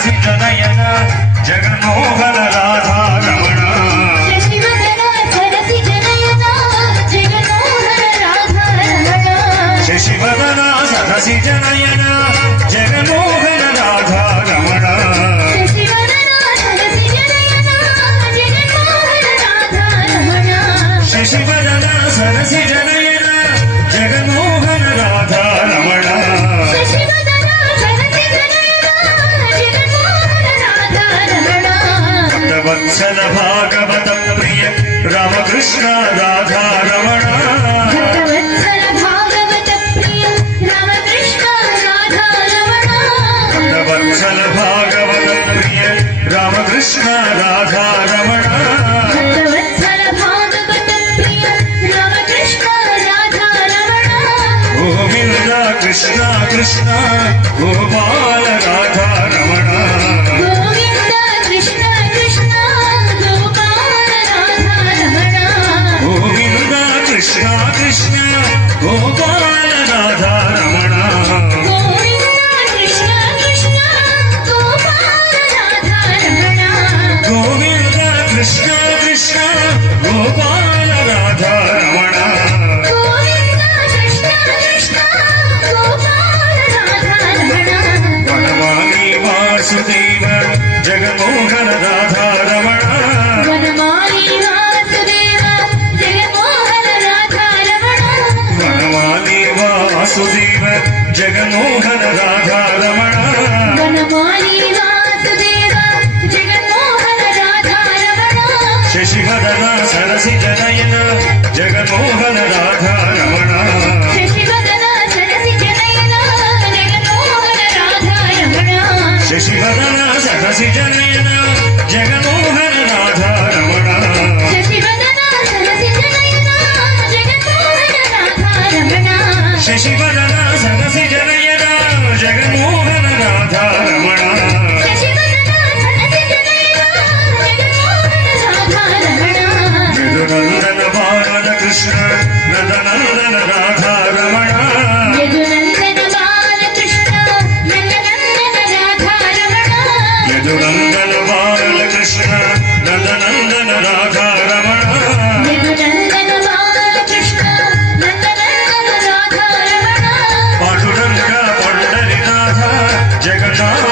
Sarasija Nayana Jaganmohana Radha Ramana Sasivadana Sarasija Nayana Jaganmohana Radha Ramana Sasivadana Sarasija Nayana Jaganmohana Radha Ramana Vatsala Bhagavata Priya Ramakrishna Radha Ramana Vatsala Bhagavata Priya Ramakrishna Radha Ramana Govinda Krishna Krishna Gopala Radha Ramana Krishna Krishna Gopala Radha Ramana Govinda Krishna Krishna Gopala Radha Ramana Vanamali Vasudeva Jaganmohana Radha Ramana Vasudeva Jaganmohana Radha Ramana Sasivadana Sarasija Nayana Jaganmohana Radha Ramana Sasivadana Sarasija Nayana Jaganmohana Radha Ramana Sasivadana Sarasija Nayana Jaganmohana Radha Ramana Yadunandana బాలన Krishna నందనందన Radha Ramana Yadunandana Bala Krishna నందనందన Radha Ramana Panduranga Pandharinath Jagannath